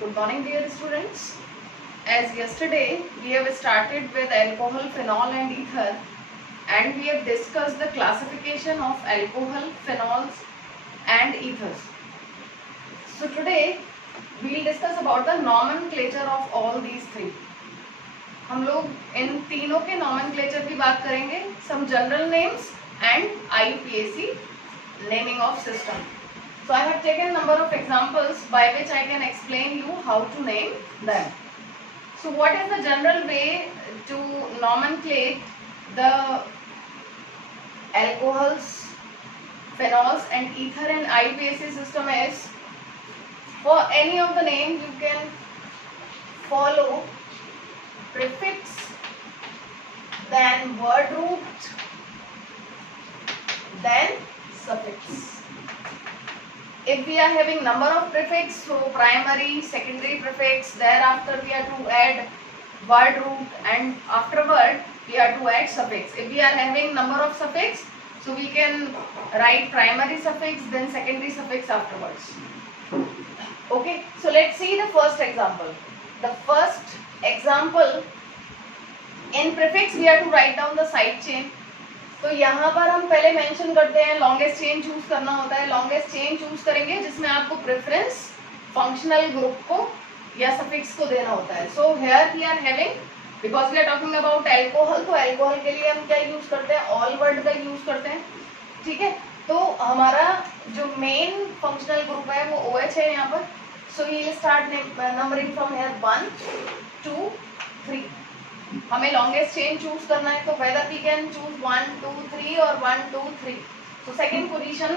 Good morning, dear students. As yesterday we have started with alcohol, phenol and ether, and we have discussed the classification of alcohol, phenols and ethers. So today we will discuss about the nomenclature of all these three. हम लोग इन तीनों के nomenclature की बात करेंगे, some general names and IUPAC naming of system. So I have taken number of examples by which I can explain you how to name them. So what is the general way to nomenclate the alcohols, phenols and ether in IUPAC system is, for any of the name you can follow prefix, then word root, then suffix. If we are having number of prefix, so primary, secondary prefix, thereafter we have to add word root, and afterward we have to add suffix. If we are having number of suffix, so we can write primary suffix, then secondary suffix afterwards. Okay, so let's see the first example. The first example, in prefix we have to write down the side chain. तो यहाँ पर हम पहले mention करते हैं longest chain choose करना होता है. लॉन्गेस्ट चेन चूज करेंगे जिसमें आपको प्रेफरेंस फंक्शनल ग्रुप को या सफिक्स को देना होता है. So here we are having, because we are talking about alcohol, तो अल्कोहल के लिए हम क्या यूज करते हैं, ऑल वर्ड का यूज करते हैं. ठीक है, तो हमारा जो मेन फंक्शनल ग्रुप है वो OH है यहाँ पर. So we will start numbering from here 1 2 3. हमें लॉन्गेस्ट चेन चूज करना है, तो वेदर वी कैन चूज 1 2 3 और 1 2 3. So second position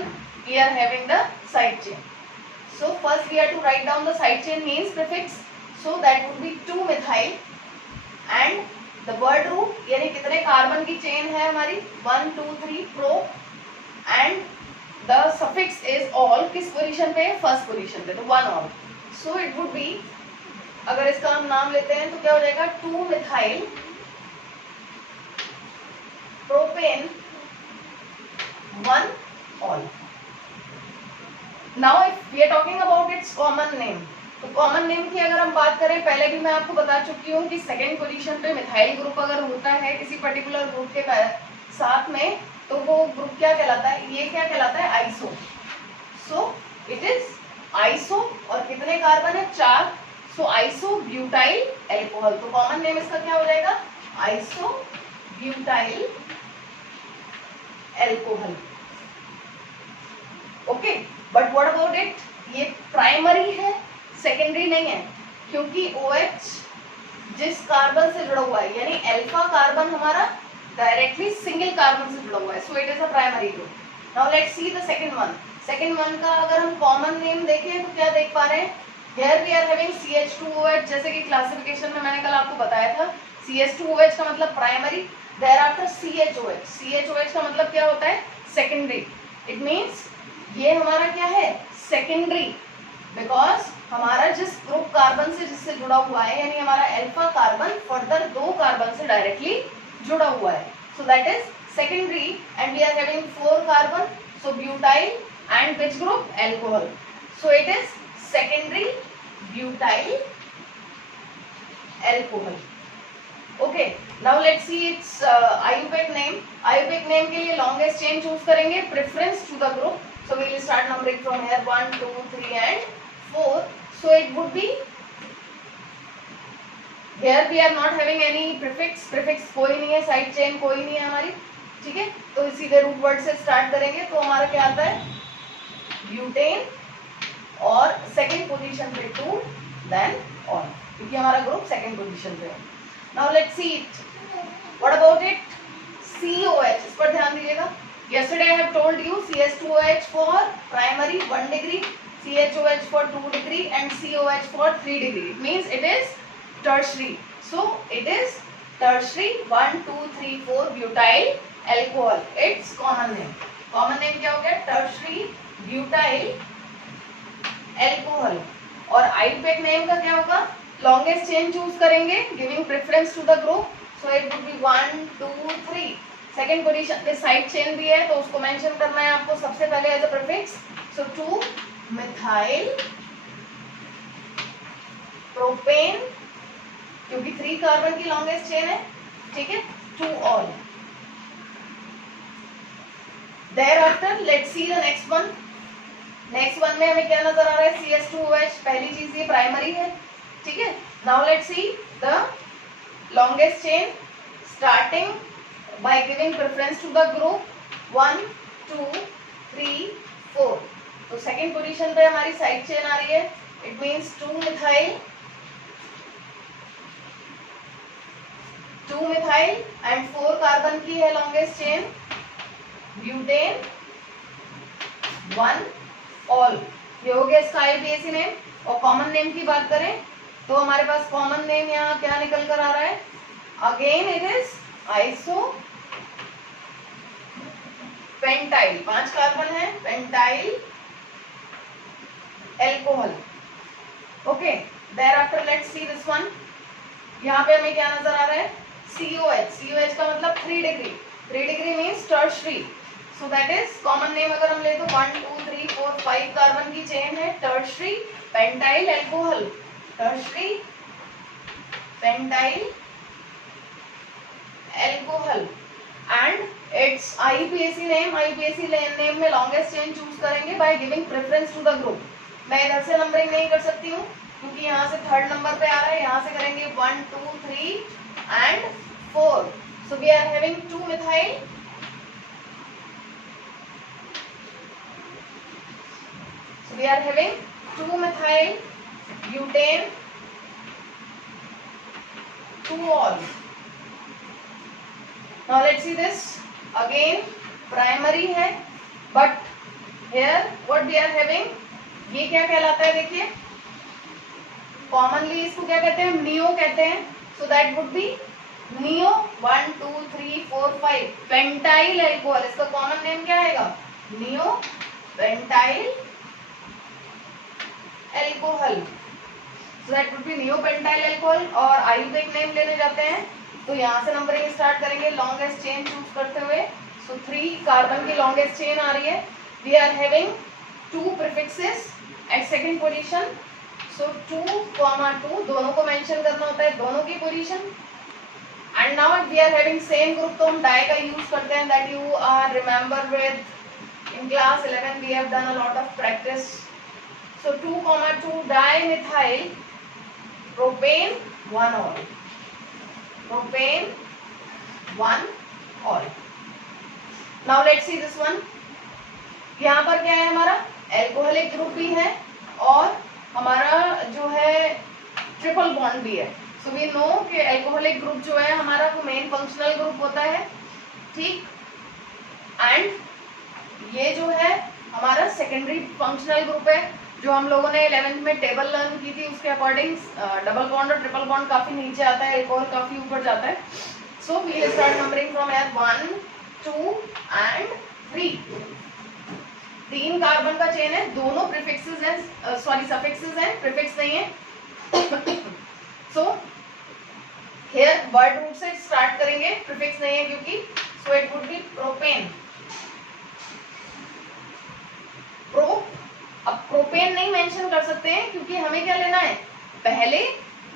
we are having the side chain. So first we have to write down the side chain means prefix, so that would be 2 methyl and the word root, यानी कितने carbon की chain है हमारी 1 2 3 pro, and the suffix is all. किस position पे, first position पे, तो 1 all. So it would B, अगर इसका हम नाम लेते हैं तो क्या हो जाएगा, 2 methyl propane 1 ol. Now if we are talking about its common name, तो कॉमन नेम की अगर हम बात करें, पहले भी मैं आपको बता चुकी हूँ कि सेकेंड पोजीशन पे मिथाइल ग्रुप अगर होता है किसी पर्टिकुलर ग्रुप के साथ में, तो वो ग्रुप क्या कहलाता है, ये क्या कहलाता है, iso. So it is iso, और कितने कार्बन है, 4. सो आइसो ब्यूटाइल एल्कोहल, तो कॉमन नेम इसका क्या हो जाएगा, iso butyl alcohol. Okay, but what about it, ये प्राइमरी है, सेकेंडरी नहीं है, क्योंकि OH जिस कार्बन से जुड़ा हुआ है, यानी अल्फा कार्बन हमारा डायरेक्टली सिंगल कार्बन से जुड़ा हुआ है, so it is a primary group. Now let's see the second one. Second one का अगर हम कॉमन नेम देखें तो क्या देख पा रहे हैं, Here we are having CH2OH, जैसे कि क्लासिफिकेशन में मैंने कल आपको बताया था, CH2OH का मतलब प्राइमरी, thereafter CHOH. CHOH का मतलब क्या होता है, सेकेंडरी. इट मीन्स ये हमारा क्या है, सेकेंडरी, बिकॉज हमारा जिस ग्रुप कार्बन से जिससे जुड़ा हुआ है, यानी हमारा अल्फा कार्बन फर्दर 2 कार्बन से डायरेक्टली जुड़ा हुआ है, so that is secondary. And we are having 4 carbon, so butyl and which group, alcohol. So it is secondary butyl alcohol. Okay, now let's see its IUPAC name. IUPAC name के लिए longest chain choose करेंगे, preference to the group. So we will start numbering from here 1 2 3 and 4. So it would be, here we are not having any prefix. prefix कोई नहीं है, side chain कोई नहीं है हमारी. ठीक है, तो सीधे रूट वर्ड से स्टार्ट करेंगे, तो हमारा क्या आता है, ब्यूटेन, और सेकेंड पोजीशन पे 2, देन ऑन, क्योंकि हमारा ग्रुप सेकेंड पोजीशन पे है. Now let's see it. What about it, COH, इस पर ध्यान दीजिएगा. yesterday I have told you CH2OH for primary 1 degree, CHOH for 2 degree and COH for 3 degree. It means it is tertiary. So it is tertiary 1 2 3 4 butyl alcohol. Its common name. common name क्या हो गया, tertiary butyl alcohol. और IUPAC name का क्या होगा, longest chain choose करेंगे, giving preference to the group, so it would be 1 2 3. Second position पे side chain भी है, तो उसको मेंशन करना है आपको सबसे पहले as a prefix. So 2 methyl propane, क्योंकि 3 कार्बन की लॉन्गेस्ट चेन है, ठीक है, two ol. Thereafter let's see the next one. Next one में हमें क्या नजर आ रहा है, CH2OH, पहली चीज ये प्राइमरी है, ठीक है। Now let's see the longest chain starting by giving preference to the group 1 2 3 4। तो सेकंड पोजीशन पे हमारी साइड चेन आ रही है, it means 2 methyl and 4 carbon की है लॉन्गेस्ट चेन, ब्यूटेन 1 ऑल। ये हो गया इसका IUPAC नेम। और कॉमन नेम की बात करें तो हमारे पास कॉमन नेम यहाँ क्या निकल कर आ रहा है, again it is isopentyl, 5 carbon है, pentyl alcohol. Okay, thereafter let's see this one. यहाँ पे हमें क्या नजर आ रहा है, COH। COH का मतलब 3 degree, 3 degree means tertiary, so that is common name अगर हम ले तो 1 2 3 4 5 कार्बन की चेन है, tertiary pentyl alcohol, tertiary pentyl alcohol and its IUPAC name. IUPAC name में लॉन्गेस्ट चेन चूज करेंगे by giving preference to the group. मैं इधर से नंबरिंग नहीं कर सकती हूँ क्योंकि यहाँ से 3rd नंबर पे आ रहा है, यहाँ से करेंगे 1 2 3 and 4। So we are having 2 methyl, so we are having 2 methyl butane 2 all. Now let's see this again, primary है, but here what we are having, ये क्या कहलाता है, देखिए कॉमनली इसको क्या कहते हैं, नियो कहते हैं, so that would be neo 1 2 3 4 5 pentyl alcohol. इसका कॉमन नेम क्या आएगा, neo pentyl alcohol, so that would be neopentyl alcohol. और IUPAC नेम लेने जाते हैं तो यहाँ से नंबरिंग स्टार्ट करेंगे लॉन्गेस्ट चेन चूज करते हुए। सो 3 कार्बन की लॉन्गेस्ट चेन आ रही है, we are having 2 prefixes at second position, so 2,2 दोनों को मेंशन करना होता है, दोनों की position. And now we are having same group, तो हम डाई का यूज करते हैं, that you are remember with in class 11 we have done a lot of practice. So 2,2 dimethyl propane 1 all, propane 1 all. Now let's see this one. यहाँ पर क्या है, हमारा एल्कोहलिक ग्रुप भी है और हमारा जो है ट्रिपल बॉन्ड भी है। सो वी नो कि एल्कोहलिक ग्रुप जो है हमारा वो मेन फंक्शनल ग्रुप होता है, ठीक, एंड ये जो है हमारा सेकेंडरी फंक्शनल ग्रुप है, जो हम लोगों ने 11th में टेबल लर्न की थी उसके अकॉर्डिंग डबल बॉन्ड और ट्रिपल बॉन्ड काफी नीचे आता है, एल्कोहल काफी ऊपर जाता है। So we will start numbering from here 1 2 and 3। 3 carbon का चेन है, दोनों प्रीफिक्सेस हैं, सॉरी सफिक्सेस हैं, प्रीफिक्स नहीं है। सो हियर वर्ड रूट से स्टार्ट करेंगे, प्रीफिक्स नहीं है क्योंकि, सो it would B propane, pro. अब प्रोपेन नहीं मेंशन कर सकते हैं क्योंकि हमें क्या लेना है, पहले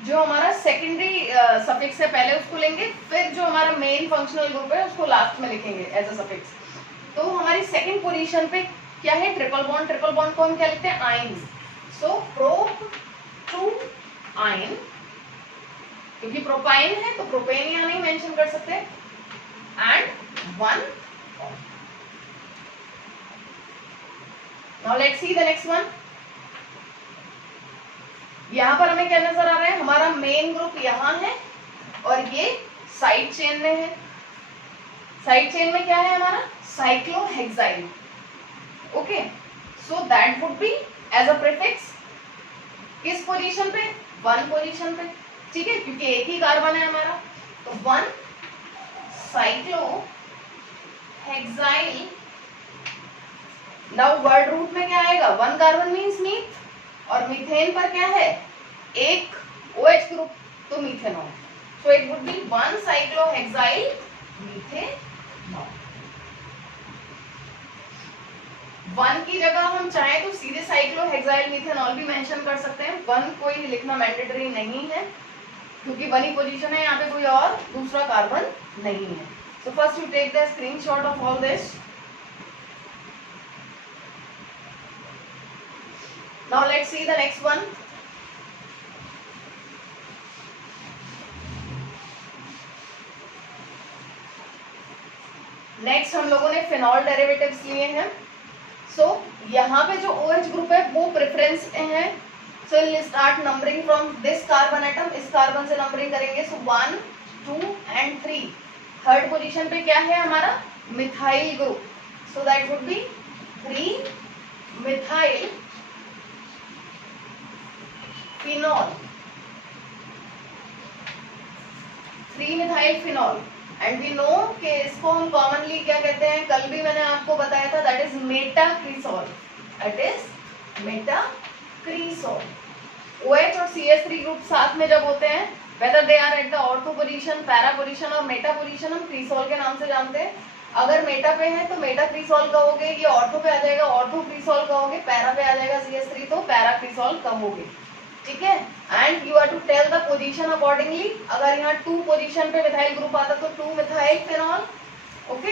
जो हमारा सेकेंडरी सफिक्स है पहले उसको लेंगे, फिर जो हमारा मेन फंक्शनल ग्रुप है उसको लास्ट में लिखेंगे एज अ सफिक्स। तो हमारी सेकंड पोजीशन पे क्या है, ट्रिपल बॉन्ड। ट्रिपल बॉन्ड को हम क्या लिखते हैं, आइन। सो प्रोप 2 आइन, क्योंकि प्रोपाइन है तो प्रोपेन यहाँ नहीं मेंशन कर सकते, and 1। Now let's see the next one. यहाँ पर हमें क्या नजर आ रहा है, हमारा मेन ग्रुप यहाँ है और ये साइड चेन में है। साइड चेन में क्या है हमारा, cyclohexyl. Okay, so that would be as a prefix किस पोजीशन पे, 1 पोजीशन पे, ठीक है, क्योंकि एक ही कार्बन है हमारा, तो 1 साइक्लोहेक्साइल। नाउ वर्ड रूट में क्या आएगा, 1 कार्बन मीन्स मीथ और मीथेन पर क्या है, एक OH ग्रुप, तो methanol. So it would be 1 cyclohexyl methanol. 1 की जगह हम चाहें तो सीधे साइक्लोहेक्साइल मिथेनॉल भी मेंशन कर सकते हैं। 1 कोई लिखना मैंडेटरी नहीं है क्योंकि 1 ही पोजीशन है, यहाँ पे कोई और दूसरा कार्बन नहीं है। So first you take the screenshot of all this. Now let's see the next one. Next हम लोगों ने फिनॉल डेरिवेटिव्स लिए हैं। सो यहाँ पे जो OH ग्रुप है वो प्रेफरेंस है। So will start numbering from this carbon atom, इस कार्बन से नंबरिंग करेंगे। सो 1 2 एंड 3। थर्ड पोजीशन पे क्या है हमारा? Methyl group. So that would be 3 methyl phenol, 3 methyl phenol. And we know कि इसको हम कॉमनली क्या कहते हैं, कल भी मैंने आपको बताया था, that is metacresol. That is metacresol. OH और CH3 ग्रुप साथ में जब होते हैं, whether they are at the ortho position, para position और मेटा पोजीशन, हम क्रिसॉल के नाम से जानते हैं। अगर मेटा पे है तो मेटाक्रिसॉल कहोगे, ये ऑर्थो पे आ जाएगा ऑर्थोक्रिसॉल कहोगे, पैरा पे आ जाएगा CH3 तो पैराक्रिसॉल कहोगे। ठीक है। And you are to tell the position accordingly. अगर यहाँ 2 पोजीशन पे मिथाइल ग्रुप आता तो 2 मिथाइल फिनॉल। ओके।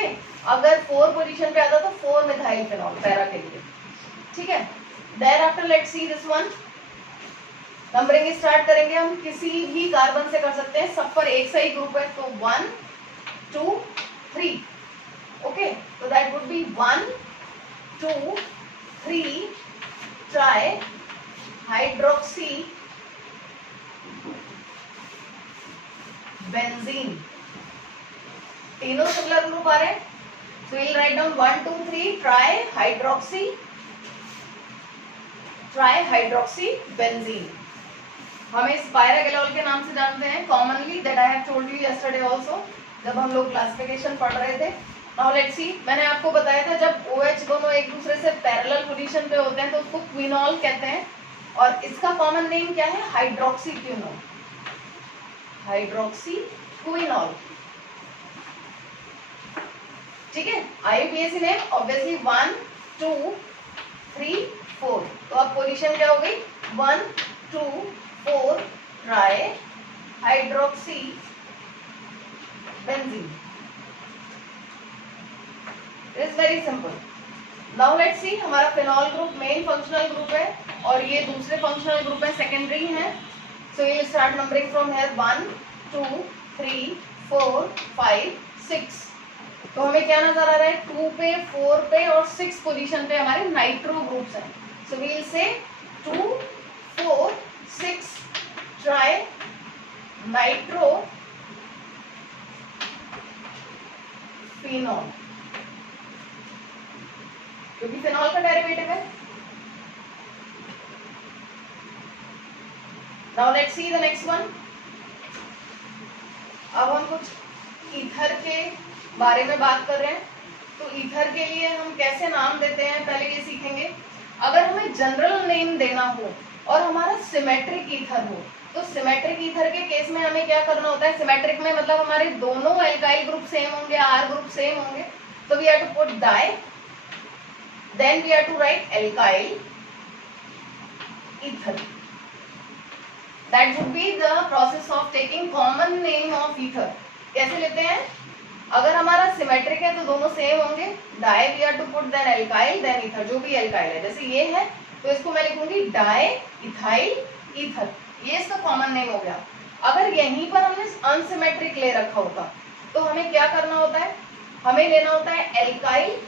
अगर 4 पोजीशन पे आता तो 4 मिथाइल फिनॉल पैरा के लिए। ठीक है। Thereafter let's see this one. Numbering start करेंगे हम, किसी भी कार्बन से कर सकते हैं, सब पर एक सही ग्रुप है। तो 1 2 3। ओके। तो that would be 1 2 3 try hydroxy benzene. तीनों सिमिलर ग्रुप आ रहे हैं। So will write down 1 2 3 try hydroxy benzene. हम इस पायरागेलोल के नाम से जानते हैं commonly, that I have told you yesterday also, जब हम लोग क्लासिफिकेशन पढ़ रहे थे। नाउ लेट्स सी, मैंने आपको बताया था जब OH दोनों एक दूसरे से पैरेलल पोजीशन पे होते हैं तो उसको क्विनॉल कहते हैं, और इसका कॉमन नेम क्या है? Hydroxy quinol, hydroxy quinol. ठीक है। IUPAC name obviously 1 2 3 4। तो अब पोजीशन क्या हो गई? 1 2 4 trihydroxybenzene. It's very simple. Now let's see, हमारा phenol group main functional group है और ये दूसरे फंक्शनल ग्रुप है, सेकेंडरी है। So you start numbering from here 1 2 3 4 5 6। तो हमें क्या नजर आ रहा है? 2 पे 4 पे और 6 पोजीशन पे हमारे नाइट्रो ग्रुप्स हैं। सो we will say 2 4 6 tri nitro phenol, क्योंकि फिनॉल का डेरिवेटिव है। Now let's see the next one. अब हम कुछ ईथर के बारे में बात कर रहे हैं। तो ईथर के लिए हम कैसे नाम देते हैं पहले ये सीखेंगे। अगर हमें जनरल नेम देना हो और हमारा सिमेट्रिक ईथर हो, तो सिमेट्रिक ईथर के केस में हमें क्या करना होता है? सिमेट्रिक में मतलब हमारे दोनों एल्काइल ग्रुप सेम होंगे, R ग्रुप सेम होंगे, तो we have to put di, then we have to write alkyl ether. That would be the process of taking common name of ether. कैसे लेते हैं? अगर हमारा सिमेट्रिक है तो दोनों सेम होंगे, di we have to put then alkyl then ether, जो भी एल्काइल है। जैसे ये है तो इसको मैं लिखूंगी डाई इथाइल ईथर, ये इसका कॉमन नेम हो गया। अगर यहीं पर हमने अनसिमेट्रिक ले रखा होता तो हमें क्या करना होता है? हमें लेना होता है alkyl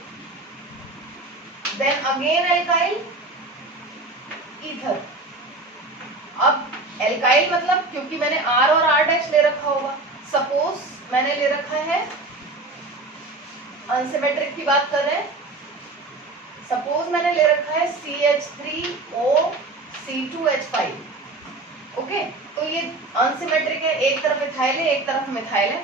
then again alkyl ether। अब एल्काइल मतलब क्योंकि मैंने R और R' ले रखा होगा। सपोज मैंने ले रखा है, अनसिमेट्रिक की बात कर रहे हैं, सपोज मैंने ले रखा है CH3O C2H5। ओके। तो ये अनसिमेट्रिक है, एक तरफ इथाइल है एक तरफ मिथाइल है,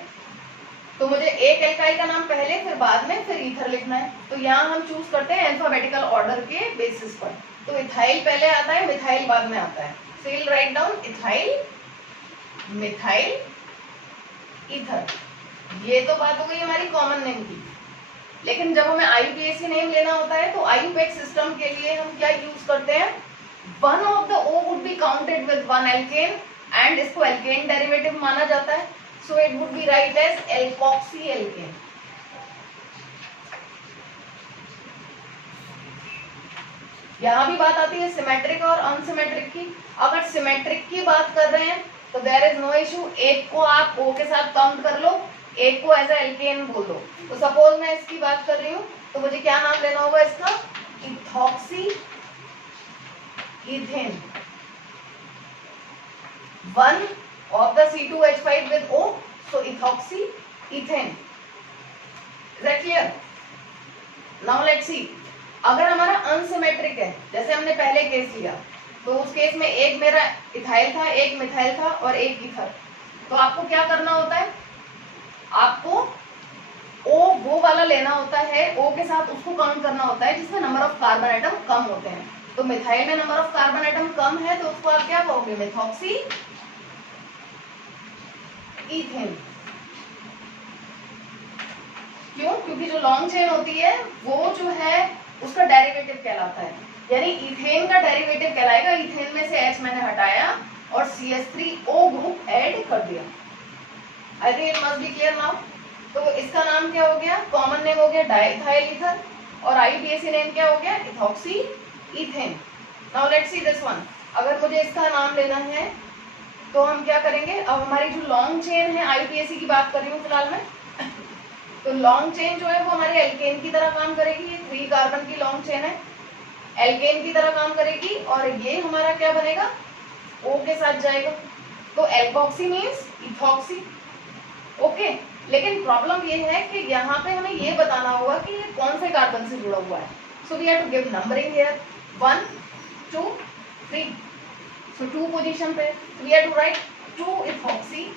तो मुझे एक एल्काइल का नाम पहले फिर बाद में फिर ईथर लिखना है। तो यहाँ हम चूज करते हैं अल्फाबेटिकल ऑर्डर के बेसिस पर। तो इथाइल पहले आता है, मिथाइल बाद में आता है। So will write down ethyl methyl ether. ये तो बात हो गई हमारी कॉमन नेम की। लेकिन जब हमें IUPAC नेम लेना होता है तो IUPAC सिस्टम के लिए हम क्या यूज करते हैं, one of the O would be counted with one alkane and इसको एल्केन डेरिवेटिव माना जाता है, so it would be right as alkoxy alkane. यहां भी बात आती है सिमेट्रिक और अनसिमेट्रिक की। अगर सिमेट्रिक की बात कर रहे हैं तो देयर इज नो इशू, एक को आप O के साथ काउंट कर लो, एक को एज ए एल्केन बोल दो। तो सपोज मैं इसकी बात कर रही हूँ तो मुझे क्या नाम लेना होगा इसका, ethoxy ethane, one of the C2H5 with O, so ethoxy ethane. Is that clear? Now let's सी, अगर हमारा अनसिमेट्रिक है, जैसे हमने पहले केस लिया, तो उस केस में एक मेरा इथाइल था, एक मिथाइल था और एक ईथर, तो आपको क्या करना होता है, आपको O वो वाला लेना होता है, O के साथ उसको काउंट करना होता है जिसमें नंबर ऑफ कार्बन एटम कम होते हैं। तो मिथाइल में नंबर ऑफ कार्बन एटम कम है तो उसको आप क्या कहोगे, मेथॉक्सी इथेन। क्यों? क्योंकि जो लॉन्ग चेन होती है वो जो है उसका डेरिवेटिव कहलाता है, यानी इथेन का डेरिवेटिव कहलाएगा। इथेन में से H मैंने हटाया और CH3O ग्रुप ऐड कर दिया। I think it must be clear now. तो इसका नाम क्या हो गया, कॉमन नेम हो गया डाइथाइल ईथर और IUPAC नेम क्या हो गया, ethoxy ethane. Now let's see this one. अगर मुझे इसका नाम लेना है तो हम क्या करेंगे, अब हमारी जो लॉन्ग चेन है, IUPAC की बात कर रही हूँ फिलहाल मैं, तो लॉन्ग चेन जो है वो हमारी एल्केन की तरह काम करेगी। ये 3 कार्बन की लॉन्ग चेन है, एल्केन की तरह काम करेगी और ये हमारा क्या बनेगा, O के साथ जाएगा। तो एल्कोक्सी मीन्स इथॉक्सी, ओके। लेकिन प्रॉब्लम ये है कि यहाँ पे हमें ये बताना होगा कि ये कौन से कार्बन से जुड़ा हुआ है। So we have to give numbering here, 1 2 3, so 2 position पे we have to write 2 ethoxy.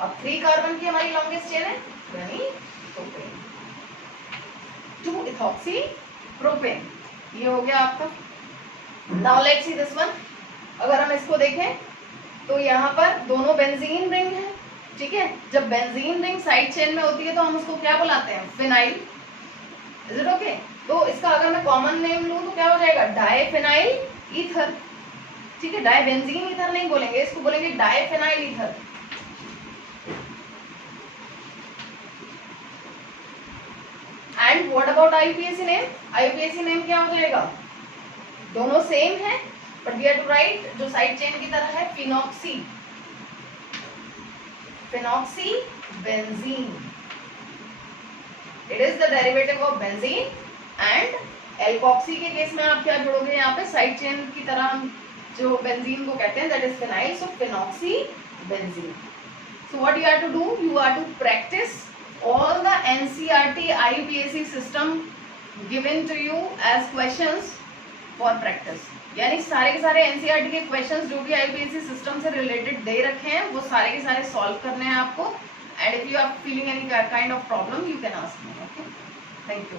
अब 3 कार्बन की हमारी लॉन्गेस्ट चेन है, यानी प्रोपेन, 2 इथॉक्सी प्रोपेन, ये हो गया आपका। Now let's see this one. अगर हम इसको देखें तो यहाँ पर दोनों बेंजीन रिंग है, ठीक है। जब बेंजीन रिंग साइड चेन में होती है तो हम उसको क्या बुलाते हैं, फिनाइल। Is it okay? तो इसका अगर मैं कॉमन नेम लूं तो क्या हो जाएगा, डाइफिनाइल ईथर, ठीक है। डाइबेंजीन ईथर नहीं बोलेंगे, इसको बोलेंगे diphenyl ether. And what about IUPAC name? IUPAC name क्या हो जाएगा, दोनों सेम है but we have to write जो साइड चेन की तरह है, phenoxy, phenoxy benzene. It is the derivative of benzene. And alkoxy के केस में आप क्या जोड़ोगे, यहाँ पे साइड चेन की तरह हम जो बेंजीन को कहते हैं that is phenyl, so phenoxy benzene. So what you have to do, you have to practice all the NCERT IUPAC system given to you as questions for practice। यानी सारे के सारे NCERT के क्वेश्चंस जो भी IUPAC सिस्टम से related दे रखे हैं वो सारे के सारे सॉल्व करने हैं आपको। And if you are feeling any kind of problem you can ask me, okay. Thank you.